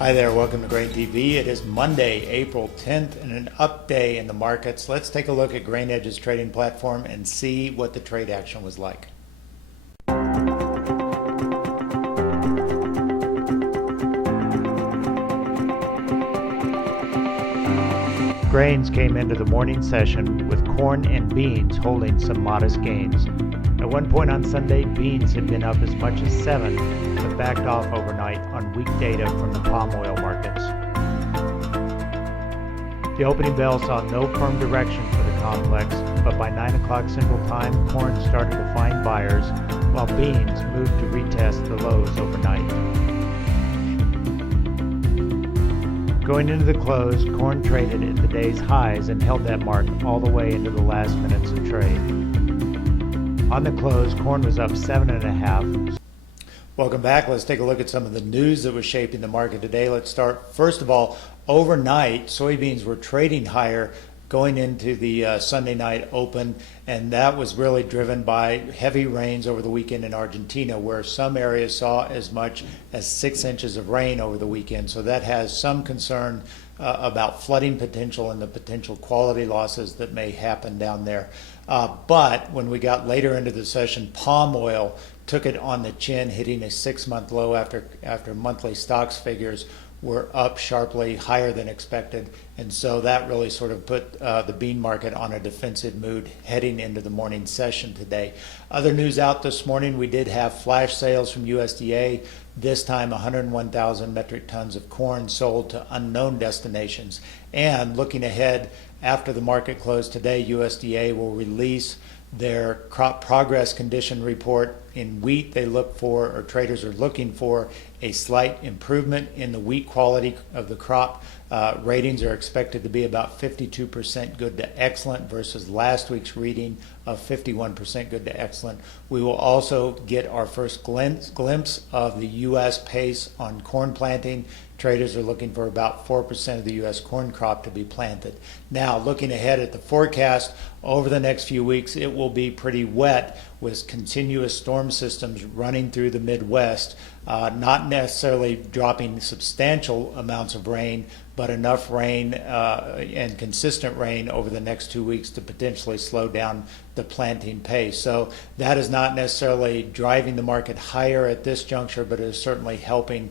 Hi there, welcome to Grain TV. It is Monday, April 10th, and an up day in the markets. Let's take a look at GrainEdge's trading platform and see what the trade action was like. Grains came into the morning session with corn and beans holding some modest gains. At one point on Sunday, beans had been up as much as 7, but backed off overnight on weak data from the palm oil markets. The opening bell saw no firm direction for the complex, but by 9 o'clock Central Time, corn started to find buyers, while beans moved to retest the lows overnight. Going into the close, corn traded at the day's highs and held that mark all the way into the last minutes of trade. On the close, corn was up 7.5. Welcome back. Let's take a look at some of the news that was shaping the market today. Let's start, first of all, overnight, soybeans were trading higher going into the Sunday night open, and that was really driven by heavy rains over the weekend in Argentina, where some areas saw as much as 6 inches of rain over the weekend. So that has some concern about flooding potential and the potential quality losses that may happen down there. But when we got later into the session, palm oil took it on the chin, hitting a 6-month low after monthly stocks figures were up sharply, higher than expected, and so that really sort of put the bean market on a defensive mood heading into the morning session today. Other news out this morning, we did have flash sales from USDA, this time 101,000 metric tons of corn sold to unknown destinations. And looking ahead, after the market closed today, USDA will release their crop progress condition report. In wheat, they look for, or traders are looking for, a slight improvement in the wheat quality of the crop. Ratings are expected to be about 52% good to excellent versus last week's reading of 51% good to excellent. We will also get our first glimpse of the U.S. pace on corn planting. Traders are looking for about 4% of the U.S. corn crop to be planted. Now, looking ahead at the forecast, over the next few weeks, it will be pretty wet with continuous storm systems running through the Midwest, not necessarily dropping substantial amounts of rain, but enough rain and consistent rain over the next 2 weeks to potentially slow down the planting pace. So that is not necessarily driving the market higher at this juncture, but it is certainly helping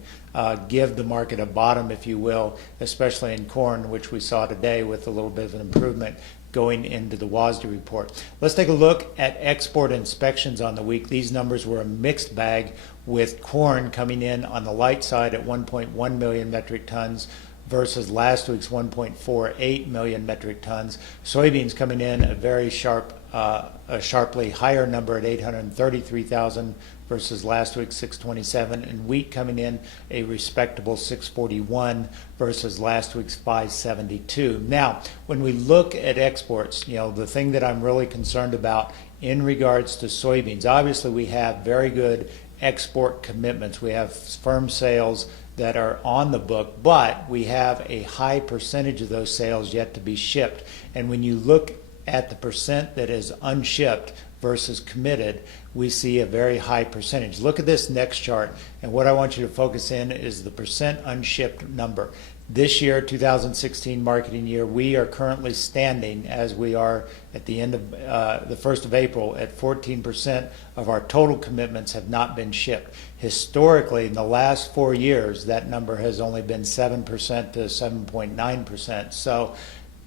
give the market a bottom, if you will, especially in corn, which we saw today with a little bit of an improvement going into the WSDA report. Let's take a look at export inspections on the week. These numbers were a mixed bag, with corn coming in on the light side at 1.1 million metric tons versus last week's 1.48 million metric tons. Soybeans coming in a very sharply higher number at 833,000 versus last week's 627, and wheat coming in a respectable 641 versus last week's 572. Now, when we look at exports, the thing that I'm really concerned about in regards to soybeans, obviously we have very good export commitments. We have firm sales that are on the book, but we have a high percentage of those sales yet to be shipped. And when you look at the percent that is unshipped versus committed, we see a very high percentage. Look at this next chart, and what I want you to focus in is the percent unshipped number. This year, 2016 marketing year, we are currently standing, as we are at the end of the 1st of April, at 14% of our total commitments have not been shipped. Historically, in the last 4 years, that number has only been 7% to 7.9%. So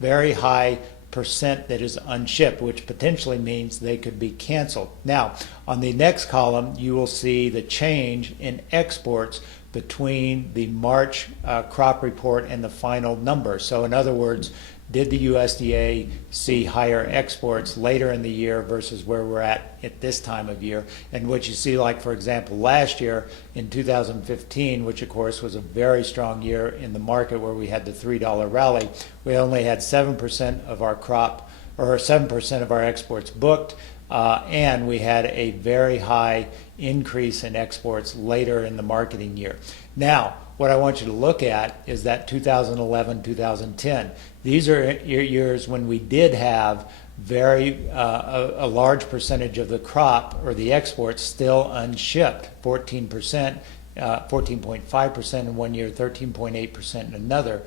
very high percent that is unshipped, which potentially means they could be canceled. Now, on the next column, you will see the change in exports between the March crop report and the final number. So in other words, did the USDA see higher exports later in the year versus where we're at this time of year? And what you see, like for example, last year in 2015, which of course was a very strong year in the market where we had the $3 rally, we only had 7% of our crop, or 7% of our exports booked, and we had a very high increase in exports later in the marketing year. Now, what I want you to look at is that 2011, 2010. These are years when we did have a large percentage of the crop or the exports still unshipped, 14%, 14.5% in one year, 13.8% in another.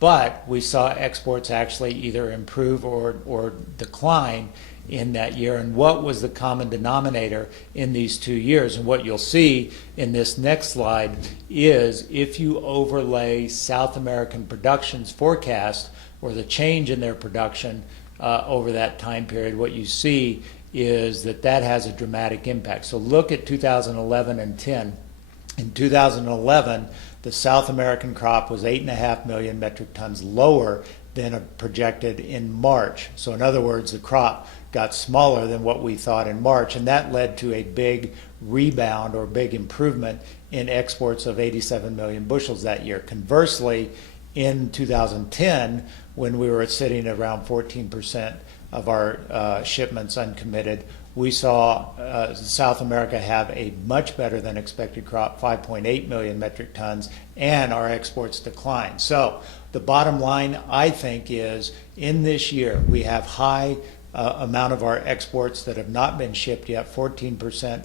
But we saw exports actually either improve or decline in that year. And what was the common denominator in these 2 years? And what you'll see in this next slide is if you overlay South American production's forecast or the change in their production over that time period, what you see is that has a dramatic impact. So look at 2011 and 10. In 2011, the South American crop was 8.5 million metric tons lower than projected in March. So in other words, the crop got smaller than what we thought in March, and that led to a big rebound or big improvement in exports of 87 million bushels that year. Conversely, in 2010, when we were sitting around 14% of our shipments uncommitted, we saw South America have a much better than expected crop, 5.8 million metric tons, and our exports declined. So the bottom line, I think, is in this year we have high amount of our exports that have not been shipped yet, 14%,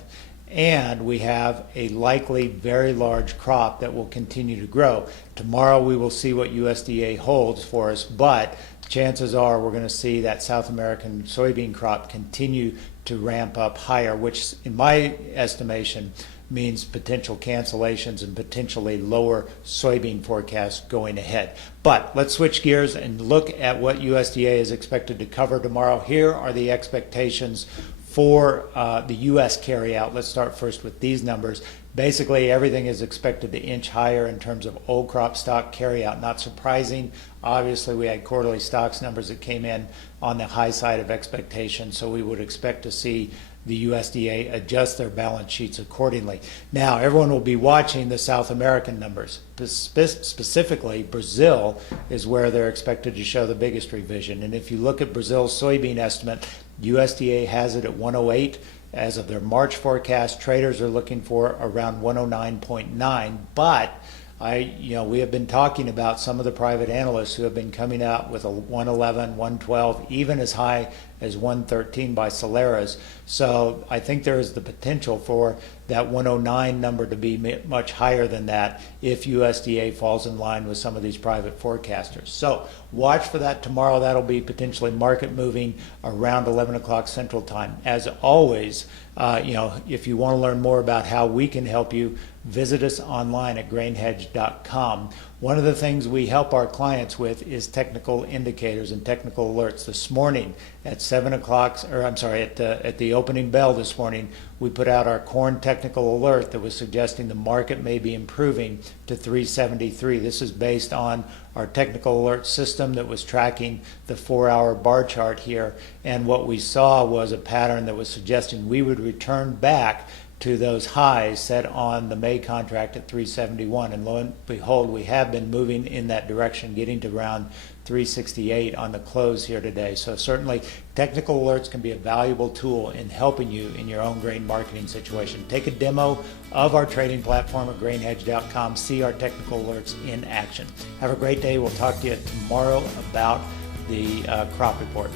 and we have a likely very large crop that will continue to grow. Tomorrow we will see what USDA holds for us, but chances are we're going to see that South American soybean crop continue to ramp up higher, which in my estimation means potential cancellations and potentially lower soybean forecasts going ahead. But let's switch gears and look at what USDA is expected to cover tomorrow. Here are the expectations for the U.S. carryout. Let's start first with these numbers. Basically, everything is expected to inch higher in terms of old crop stock carryout. Not surprising. Obviously, we had quarterly stocks numbers that came in on the high side of expectation, so we would expect to see the USDA adjust their balance sheets accordingly. Now, everyone will be watching the South American numbers. Specifically, Brazil is where they're expected to show the biggest revision. And if you look at Brazil's soybean estimate, USDA has it at 108. As of their March forecast, traders are looking for around 109.9, but we have been talking about some of the private analysts who have been coming out with a 111, 112, even as high as 113 by Solaris. So I think there is the potential for that 109 number to be much higher than that if USDA falls in line with some of these private forecasters. So watch for that tomorrow. That'll be potentially market moving around 11 o'clock Central Time. As always, if you want to learn more about how we can help you, visit us online at grainhedge.com. One of the things we help our clients with is technical indicators and technical alerts. This morning at 7 o'clock, at the opening bell this morning, we put out our corn technical alert that was suggesting the market may be improving to 373. This is based on our technical alert system that was tracking the 4-hour bar chart here. And what we saw was a pattern that was suggesting we would return back to those highs set on the May contract at 371, and lo and behold, we have been moving in that direction, getting to around 368 on the close here today. So certainly technical alerts can be a valuable tool in helping you in your own grain marketing situation. Take a demo of our trading platform at grainhedge.com, see our technical alerts in action. Have a great day. We'll talk to you tomorrow about the crop report.